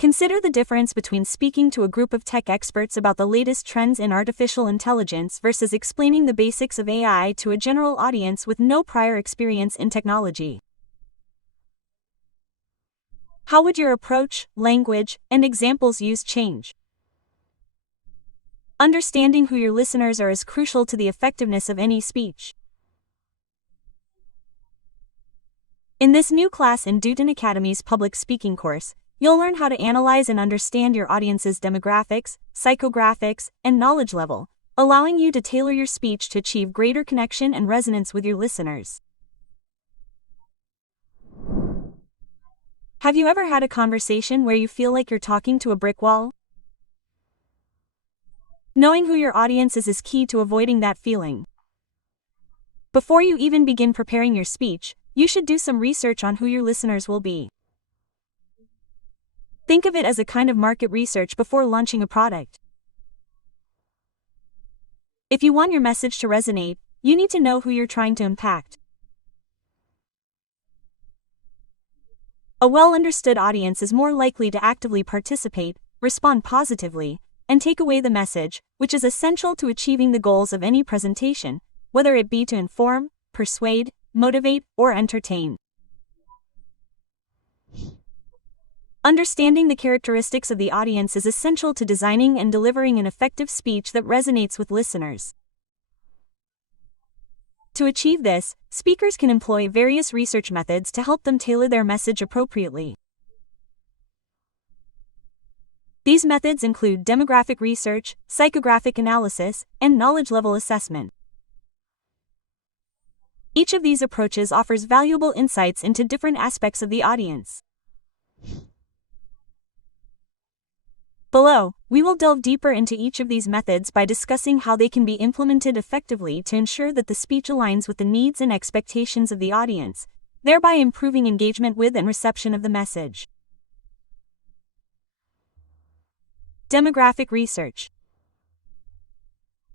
Consider the difference between speaking to a group of tech experts about the latest trends in artificial intelligence versus explaining the basics of AI to a general audience with no prior experience in technology. How would your approach, language, and examples used change? Understanding who your listeners are is crucial to the effectiveness of any speech. In this new class in Dutton Academy's public speaking course, you'll learn how to analyze and understand your audience's demographics, psychographics, and knowledge level, allowing you to tailor your speech to achieve greater connection and resonance with your listeners. Have you ever had a conversation where you feel like you're talking to a brick wall? Knowing who your audience is key to avoiding that feeling. Before you even begin preparing your speech, you should do some research on who your listeners will be. Think of it as a kind of market research before launching a product. If you want your message to resonate, you need to know who you're trying to impact. A well-understood audience is more likely to actively participate, respond positively, and take away the message, which is essential to achieving the goals of any presentation, whether it be to inform, persuade, motivate, or entertain. Understanding the characteristics of the audience is essential to designing and delivering an effective speech that resonates with listeners. To achieve this, speakers can employ various research methods to help them tailor their message appropriately. These methods include demographic research, psychographic analysis, and knowledge level assessment. Each of these approaches offers valuable insights into different aspects of the audience. Below, we will delve deeper into each of these methods by discussing how they can be implemented effectively to ensure that the speech aligns with the needs and expectations of the audience, thereby improving engagement with and reception of the message. Demographic research.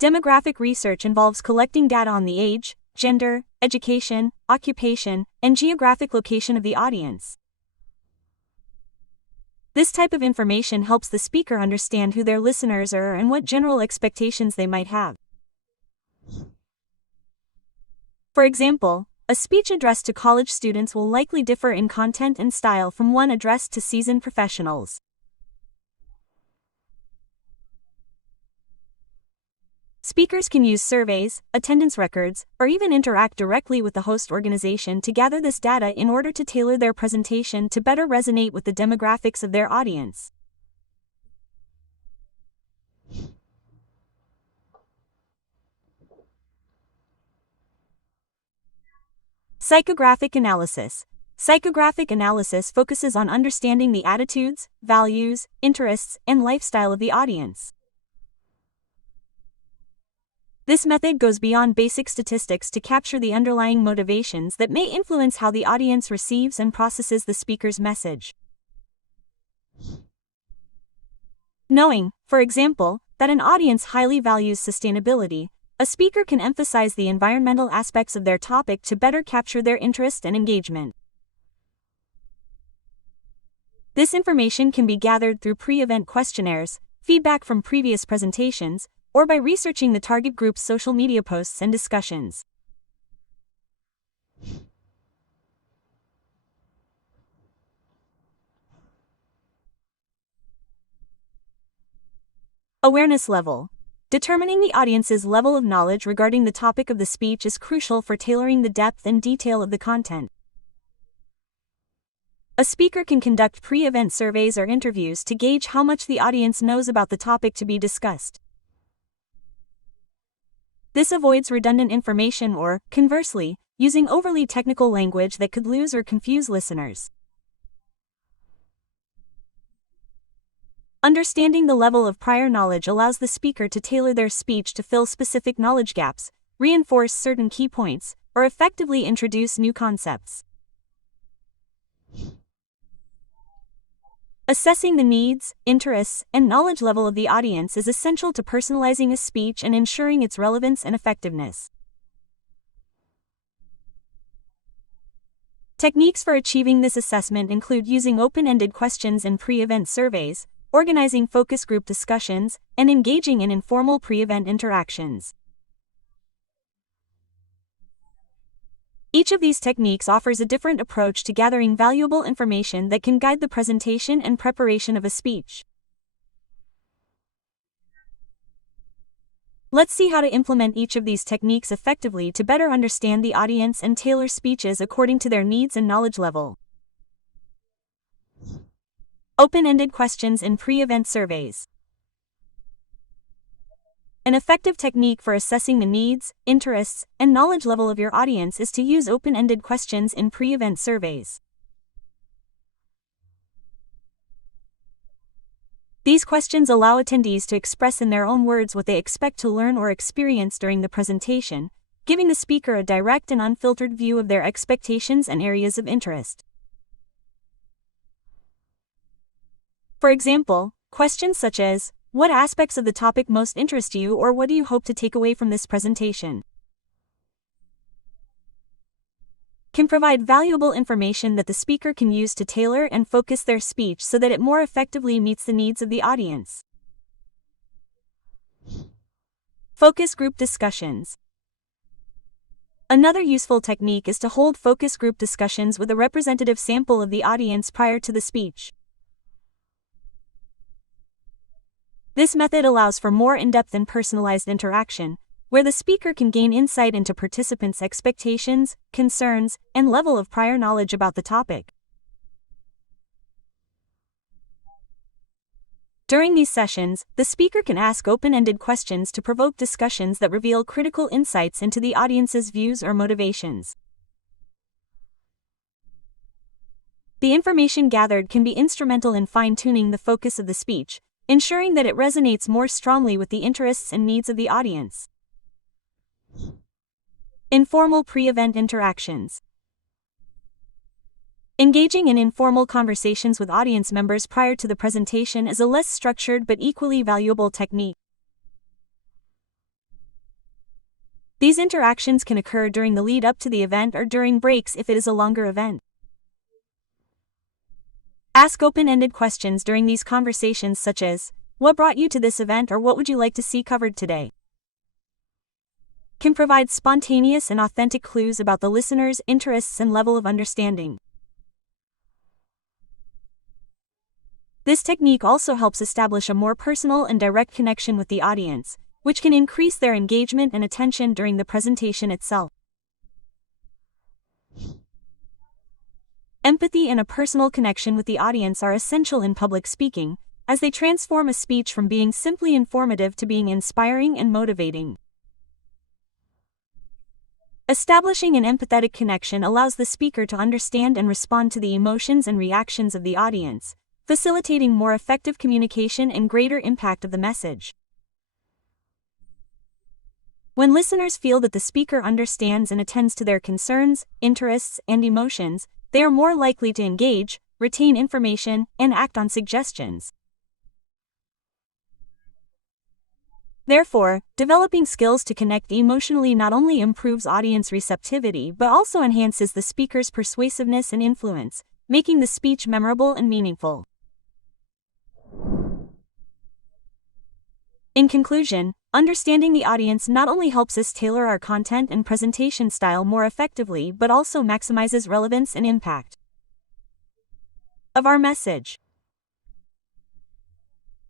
Demographic research involves collecting data on the age, gender, education, occupation, and geographic location of the audience. This type of information helps the speaker understand who their listeners are and what general expectations they might have. For example, a speech addressed to college students will likely differ in content and style from one addressed to seasoned professionals. Speakers can use surveys, attendance records, or even interact directly with the host organization to gather this data in order to tailor their presentation to better resonate with the demographics of their audience. Psychographic analysis. Psychographic analysis focuses on understanding the attitudes, values, interests, and lifestyle of the audience. This method goes beyond basic statistics to capture the underlying motivations that may influence how the audience receives and processes the speaker's message. Knowing, for example, that an audience highly values sustainability, a speaker can emphasize the environmental aspects of their topic to better capture their interest and engagement. This information can be gathered through pre-event questionnaires, feedback from previous presentations, or by researching the target group's social media posts and discussions. Awareness level. Determining the audience's level of knowledge regarding the topic of the speech is crucial for tailoring the depth and detail of the content. A speaker can conduct pre-event surveys or interviews to gauge how much the audience knows about the topic to be discussed. This avoids redundant information or, conversely, using overly technical language that could lose or confuse listeners. Understanding the level of prior knowledge allows the speaker to tailor their speech to fill specific knowledge gaps, reinforce certain key points, or effectively introduce new concepts. Assessing the needs, interests, and knowledge level of the audience is essential to personalizing a speech and ensuring its relevance and effectiveness. Techniques for achieving this assessment include using open-ended questions in pre-event surveys, organizing focus group discussions, and engaging in informal pre-event interactions. Each of these techniques offers a different approach to gathering valuable information that can guide the presentation and preparation of a speech. Let's see how to implement each of these techniques effectively to better understand the audience and tailor speeches according to their needs and knowledge level. Open-ended questions in pre-event surveys. An effective technique for assessing the needs, interests, and knowledge level of your audience is to use open-ended questions in pre-event surveys. These questions allow attendees to express in their own words what they expect to learn or experience during the presentation, giving the speaker a direct and unfiltered view of their expectations and areas of interest. For example, questions such as, "What aspects of the topic most interest you, or what do you hope to take away from this presentation?" can provide valuable information that the speaker can use to tailor and focus their speech so that it more effectively meets the needs of the audience. Focus group discussions. Another useful technique is to hold focus group discussions with a representative sample of the audience prior to the speech. This method allows for more in-depth and personalized interaction, where the speaker can gain insight into participants' expectations, concerns, and level of prior knowledge about the topic. During these sessions, the speaker can ask open-ended questions to provoke discussions that reveal critical insights into the audience's views or motivations. The information gathered can be instrumental in fine-tuning the focus of the speech, ensuring that it resonates more strongly with the interests and needs of the audience. Informal pre-event interactions. Engaging in informal conversations with audience members prior to the presentation is a less structured but equally valuable technique. These interactions can occur during the lead up to the event or during breaks if it is a longer event. Ask open-ended questions during these conversations such as, "What brought you to this event, or what would you like to see covered today?" can provide spontaneous and authentic clues about the listener's interests and level of understanding. This technique also helps establish a more personal and direct connection with the audience, which can increase their engagement and attention during the presentation itself. Empathy and a personal connection with the audience are essential in public speaking, as they transform a speech from being simply informative to being inspiring and motivating. Establishing an empathetic connection allows the speaker to understand and respond to the emotions and reactions of the audience, facilitating more effective communication and greater impact of the message. When listeners feel that the speaker understands and attends to their concerns, interests, and emotions, they are more likely to engage, retain information, and act on suggestions. Therefore, developing skills to connect emotionally not only improves audience receptivity but also enhances the speaker's persuasiveness and influence, making the speech memorable and meaningful. In conclusion, understanding the audience not only helps us tailor our content and presentation style more effectively but also maximizes relevance and impact of our message.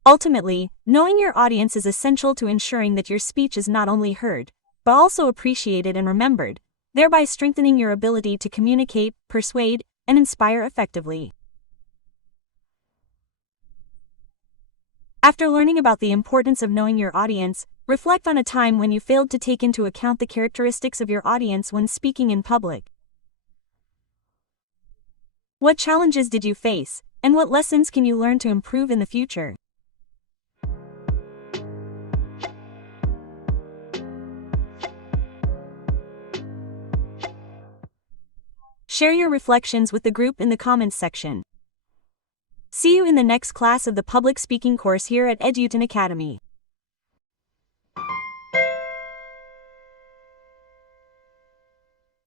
Ultimately, knowing your audience is essential to ensuring that your speech is not only heard, but also appreciated and remembered, thereby strengthening your ability to communicate, persuade, and inspire effectively. After learning about the importance of knowing your audience, reflect on a time when you failed to take into account the characteristics of your audience when speaking in public. What challenges did you face, and what lessons can you learn to improve in the future? Share your reflections with the group in the comments section. See you in the next class of the public speaking course here at Eduton Academy.